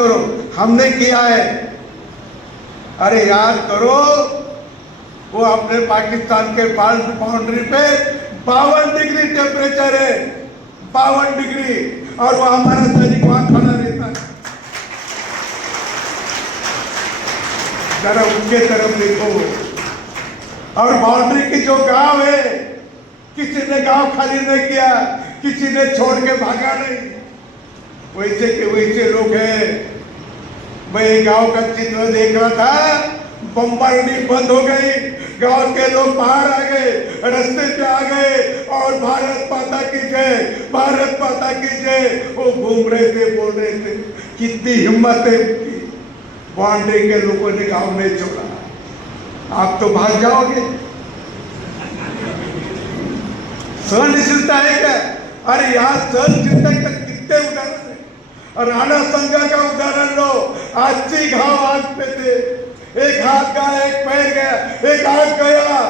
करो, हमने किया है। अरे याद करो, वो अपने पाकिस्तान के बाउंड्री पे 52 डिग्री टेम्परेचर है, 52 डिग्री, और वो हमारा सैनिक वहां खड़ा रहता है। जरा उनके तरफ देखो। और बाउंड्री की जो गांव है, किसी ने गांव खाली नहीं किया, किसी ने छोड़ के भागा नहीं। वैसे के वैसे लोग हैं। मैं गांव का चित्र देख रहा था, बम्बारडी बंद हो गई, गांव के लोग बाहर आ गए, रास्ते पे आ गए और भारत माता की जय, भारत माता की जय वो घूम रहे थे, बोल रहे थे। कितनी हिम्मत है उनकी। बाउंड्री के लोगों ने गांव नहीं छोड़ा। आप तो भाग जाओगे। सहनशीलता है क्या? अरे यहाँ सहनशीलता का कितने उदाहरण है। राणा संघा का उदाहरण लो। आज घाव आग पे थे, एक हाथ गया, एक पैर गया, एक हाथ गया,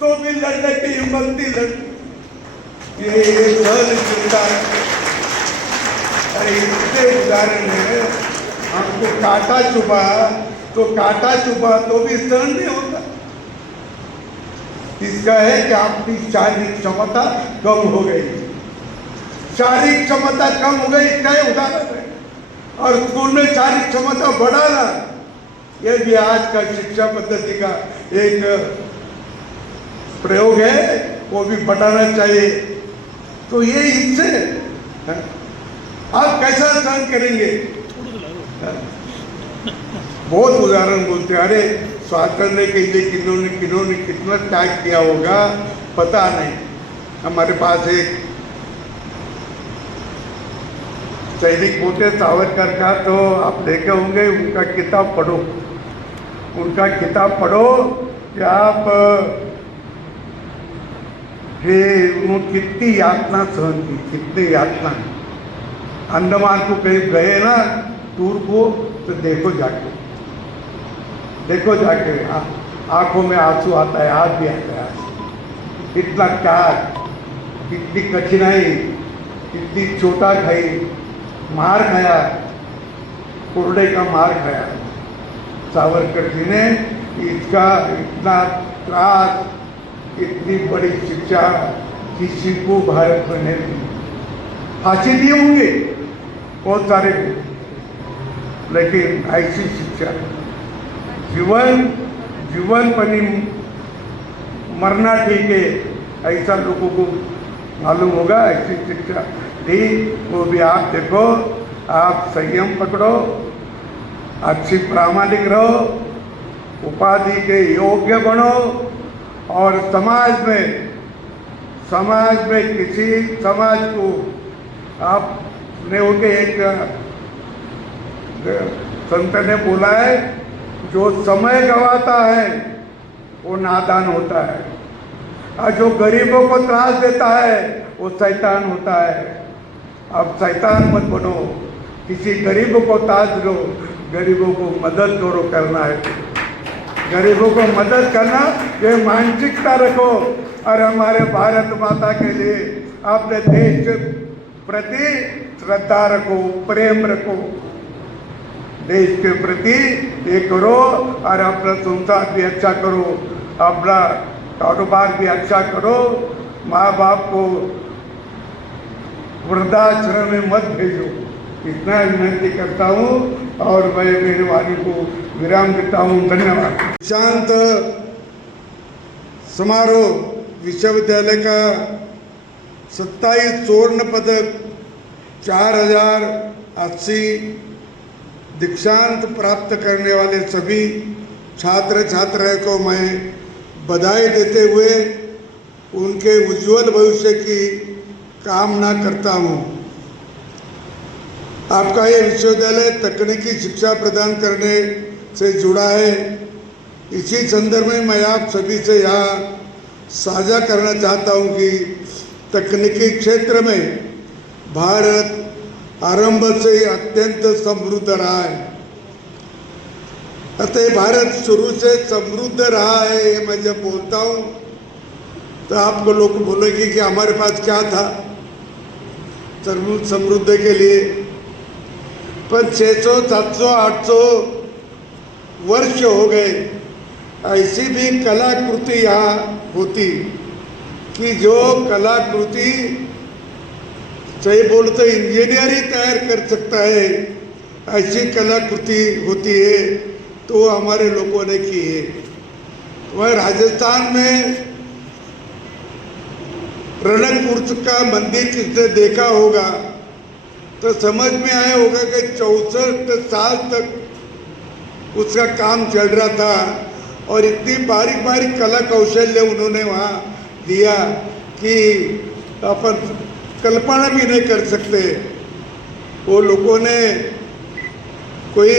तो भी लड़ने की हिम्मत नहीं लड़ी। ये सहनशीलता है। अरे इतने उदाहरण है। हमको कांटा चुभा तो भी सहन नहीं होता। इसका है कि आपकी शारीरिक क्षमता कम हो गई, शारीरिक क्षमता कम हो गई, इसका उदाहरण है। और स्कूल में शारीरिक क्षमता बढ़ाना, ये भी आज का शिक्षा पद्धति का एक प्रयोग है, वो भी बढ़ाना चाहिए। तो ये इनसे आप कैसा सहन करेंगे? बहुत उदाहरण बोलते हैं। अरे स्वातंत्र के लिए किन्होंने कितना त्याग किया होगा पता नहीं। हमारे पास एक सैनिक होते सावरकर का, तो आप देखे होंगे, उनका किताब पढ़ो कि आप उन्होंने कितनी यातना सहन की, कितनी यातना। अंडमान को कहीं गए ना टूर को, तो देखो जाके आंखों में आंसू आता है, हाथ भी आता है। इतना त्याग, इतनी कठिनाई, इतनी चोटा खाई, मार खाया, कोरडे का मार खाया सावरकर जी ने। इसका इतना त्रास, इतनी बड़ी शिक्षा किसी को भारत में नहीं दी। फांसी दिए होंगे बहुत सारे को, लेकिन ऐसी शिक्षा, जीवन पनी मरना ठीक है, ऐसा लोगों को मालूम होगा। ऐसी शिक्षा दी, वो भी आप देखो। आप संयम पकड़ो, अच्छी प्रामाणिक रहो, उपाधि के योग्य बनो, और समाज में किसी समाज को आपने उनके एक संत ने बोला है, जो समय गवाता है वो नादान होता है, और जो गरीबों को त्रास देता है वो शैतान होता है। अब शैतान मत बनो, किसी गरीबों को त्रास दो, गरीबों को मदद करो, करना है गरीबों को मदद करना, ये मानसिकता रखो। और हमारे भारत माता के लिए, अपने देश के प्रति श्रद्धा रखो, प्रेम रखो, देश के प्रति ये करो, और अपना संसार भी अच्छा करो, अपना कारोबार भी अच्छा करो। माँ बाप को वृद्धाश्रम में मत भेजो, इतना विनती करता हूँ, और मैं मेरी वाणी को विराम देता हूँ। धन्यवाद। शांत समारोह विश्वविद्यालय का 27 स्वर्ण पदक, 4080 दीक्षांत प्राप्त करने वाले सभी छात्र छात्राओं को मैं बधाई देते हुए उनके उज्जवल भविष्य की कामना करता हूँ। आपका ये विश्वविद्यालय तकनीकी शिक्षा प्रदान करने से जुड़ा है। इसी संदर्भ में मैं आप सभी से यहाँ साझा करना चाहता हूँ कि तकनीकी क्षेत्र में भारत आरंभ से अत्यंत समृद्ध रहा है। अतः भारत शुरू से समृद्ध रहा है, ये मैं जब बोलता हूँ तो आपको लोग बोलेंगे कि हमारे पास क्या था समृद्ध के लिए। पर 600, 700, 800 वर्ष हो गए, ऐसी भी कलाकृति यहाँ होती कि जो कलाकृति सही बोल तो इंजीनियर ही तैयार कर सकता है, ऐसी कलाकृति होती है। तो हमारे लोगों ने की है। वह राजस्थान में रणकपुर का मंदिर किसने देखा होगा तो समझ में आया होगा कि 64 साल तक उसका काम चल रहा था और इतनी बारीक बारीक कला कौशल्य उन्होंने वहाँ दिया कि अपन कल्पना भी नहीं कर सकते। वो लोगों ने कोई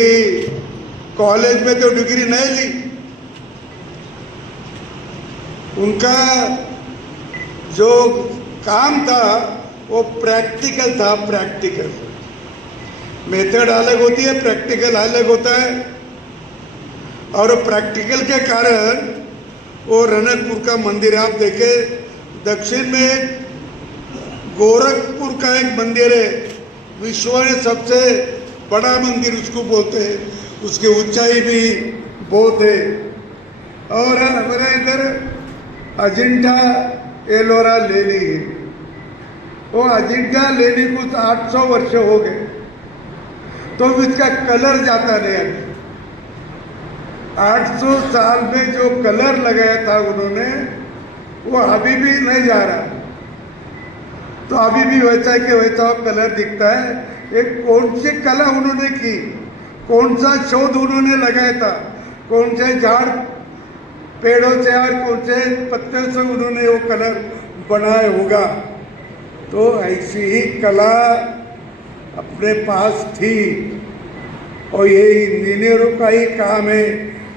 कॉलेज में तो डिग्री नहीं ली, उनका जो काम था वो प्रैक्टिकल था। प्रैक्टिकल मेथड अलग होती है, प्रैक्टिकल अलग होता है। और प्रैक्टिकल के कारण वो रणकपुर का मंदिर आप देखें, दक्षिण में गोरखपुर का एक मंदिर है, विश्व में सबसे बड़ा मंदिर उसको बोलते हैं, उसकी ऊंचाई भी बहुत है। और हमारे इधर अजिंठा एलोरा लेनी है, वो अजिंठा लेनी को 800 वर्ष हो गए तो इसका कलर जाता नहीं। अभी 800 साल में जो कलर लगाया था उन्होंने वो अभी भी नहीं जा रहा। तो अभी भी वैसा के वैसा कलर दिखता है। एक कौन सी कला उन्होंने की, कौन सा शोध उन्होंने लगाया था, कौन से झाड़ पेड़ों से और कौन से पत्ते से उन्होंने वो कलर बनाया होगा। तो ऐसी ही कला अपने पास थी और ये इंजीनियरों का ही काम है।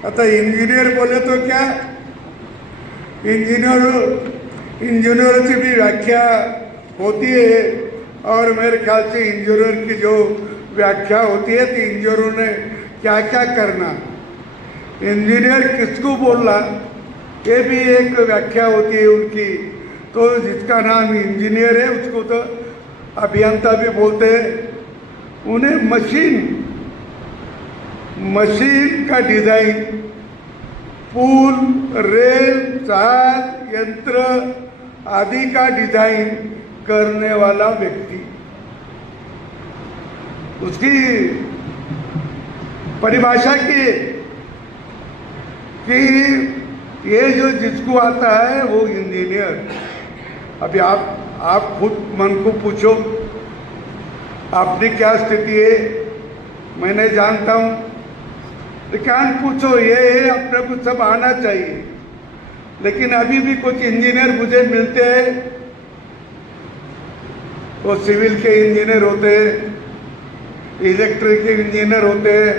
अतः इंजीनियर बोले तो क्या, इंजीनियर की भी व्याख्या होती है और मेरे ख्याल से इंजीनियर की जो व्याख्या होती है तो इंजीनियरों ने क्या क्या करना, इंजीनियर किसको बोलना, ये भी एक व्याख्या होती है उनकी। तो जिसका नाम इंजीनियर है उसको तो अभियंता भी बोलते हैं। उन्हें मशीन का डिजाइन, पुल, रेल, जहाज, यंत्र आदि का डिजाइन करने वाला व्यक्ति, उसकी परिभाषा की कि ये जो जिसको आता है वो इंजीनियर। अभी आप खुद मन को पूछो आपकी क्या स्थिति है, मैं नहीं जानता हूँ, लेकिन पूछो ये अपने को सब आना चाहिए। लेकिन अभी भी कुछ इंजीनियर मुझे मिलते हैं, वो सिविल के इंजीनियर होते हैं, इलेक्ट्रिक के इंजीनियर होते हैं,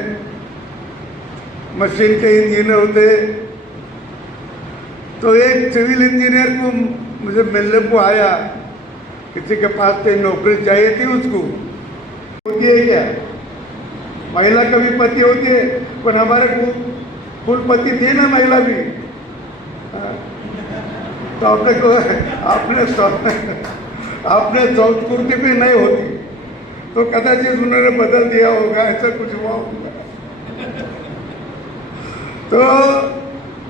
मशीन के इंजीनियर होते हैं। तो एक सिविल इंजीनियर को मुझे मिलने को आया, किसी के पास तो नौकरी चाहिए थी उसको। होती है क्या, महिला का भी पति होती है, पर हमारे कुल पति थी ना महिला भी। तो आपने साउथ कुर्ती भी नहीं होती तो कदाचित उन्होंने बदल दिया होगा, ऐसा कुछ हुआ होगा। तो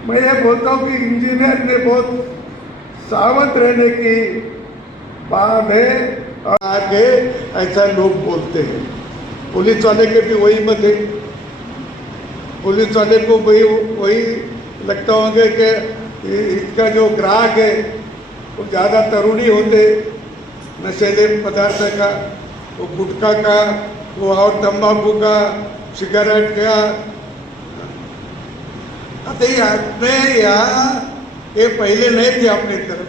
मैं ये बोलता हूँ कि इंजीनियर ने बहुत सावध रहने की बात है। और आगे ऐसा लोग बोलते हैं, पुलिस वाले के भी वही मत है। पुलिस वाले को वही लगता होगा कि इसका जो ग्राहक है वो ज़्यादा तरुणी होते, नशीले पदार्थ का, वो गुटखा का, वो और तंबाकू का, सिगरेट का। अपने यहाँ ये पहले नहीं थे अपने तरफ,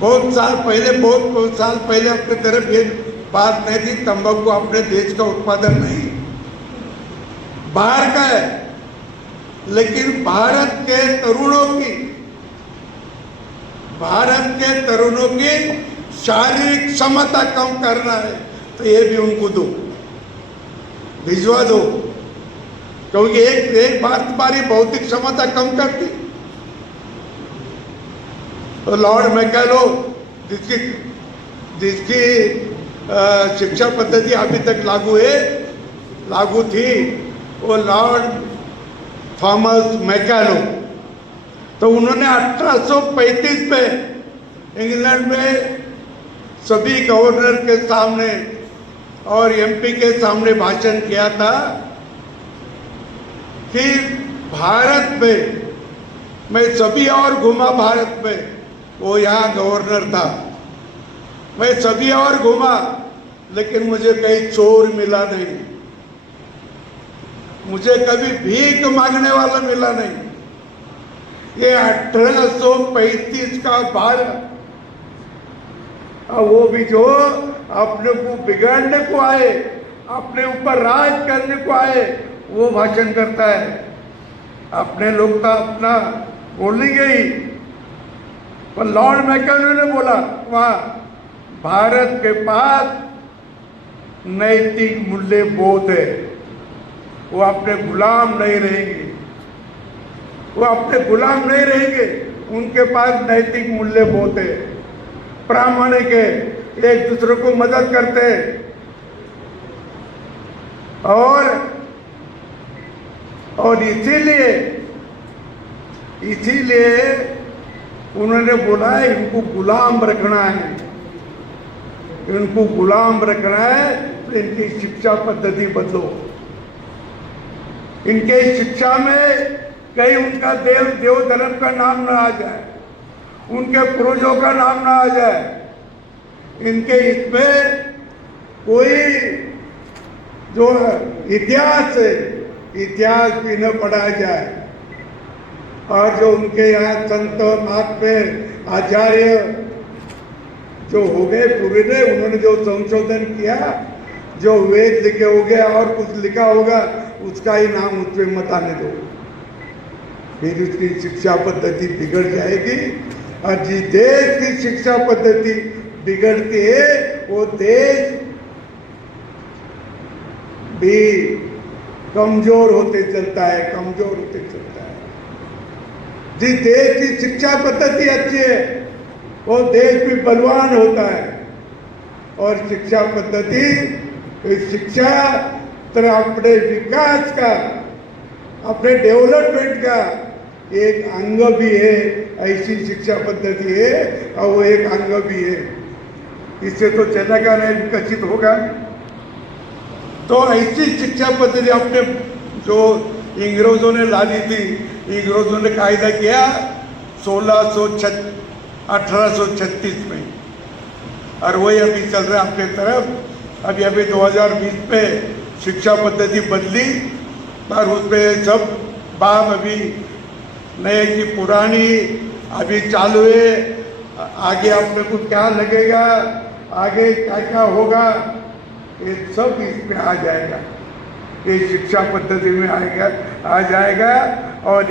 बहुत साल पहले अपने तरफ ये बात नहीं थी। तंबाकू अपने देश का उत्पादन नहीं, बाहर का है। लेकिन भारत के तरुणों की शारीरिक क्षमता कम करना है तो ये भी उनको दो, भिजवा दो, क्योंकि एक बार तुम्हारी भौतिक क्षमता कम करती। तो लॉर्ड मैकेलो जिसकी शिक्षा पद्धति अभी तक लागू थी, वो लॉर्ड थॉमस मैकेलो। तो उन्होंने 1835 में इंग्लैंड में सभी गवर्नर के सामने और एमपी के सामने भाषण किया था कि भारत में, मैं सभी और घूमा भारत में, वो यहाँ गवर्नर था, मैं सभी और घूमा लेकिन मुझे कहीं चोर मिला नहीं, मुझे कभी भीख मांगने वाला मिला नहीं। ये 1835 का भारत, वो भी जो अपने को बिगाड़ने को आए, अपने ऊपर राज करने को आए, वो भाषण करता है। अपने लोग तो अपना बोलेंगे ही, पर लॉर्ड मैकेलो ने बोला वहाँ भारत के पास नैतिक मूल्य बहुत है, वो अपने गुलाम नहीं रहेंगे, वो अपने गुलाम नहीं रहेंगे, उनके पास नैतिक मूल्य बहुत है, प्रामाणिक है, एक दूसरे को मदद करते हैं। और इसीलिए उन्होंने बोला इनको गुलाम रखना है, इनको गुलाम रखना है, तो इनकी शिक्षा पद्धति बदलो। इनके शिक्षा में कहीं उनका देव धर्म का नाम न आ जाए, उनके पूर्वजों का नाम ना आ जाए, इनके इसमें कोई जो इतिहास है, इतिहास भी न पढ़ाया जाए। और जो उनके यहाँ संत महात्मे आचार्य जो हो गए पूरे ने, उन्होंने जो संशोधन किया, जो वेद लिखे हो गया और कुछ लिखा होगा, उसका ही नाम उसमें मत आने दो, फिर उसकी शिक्षा पद्धति बिगड़ जाएगी। और जिस देश की शिक्षा पद्धति बिगड़ती है वो देश भी कमजोर होते चलता है, कमजोर होते चलता है। जिस देश की शिक्षा पद्धति अच्छी है वो देश भी बलवान होता है। और शिक्षा पद्धति, शिक्षा तरह अपने विकास का, अपने डेवलपमेंट का एक अंग भी है, ऐसी शिक्षा पद्धति है, और वो एक अंग भी है, इससे तो चलेगा नहीं, विकसित होगा। तो ऐसी शिक्षा पद्धति अपने जो अंग्रेजों ने ला दी थी, अंग्रेजों ने कायदा किया 1836 में, और वही अभी चल रहा है अपने तरफ। अभी 2020 में शिक्षा पद्धति बदली और उसमें सब बात अभी नए की पुरानी अभी चालू है। आगे अपने को क्या लगेगा, आगे क्या क्या होगा, ये सब इसमें आ जाएगा, ये शिक्षा पद्धति में आ जाएगा। और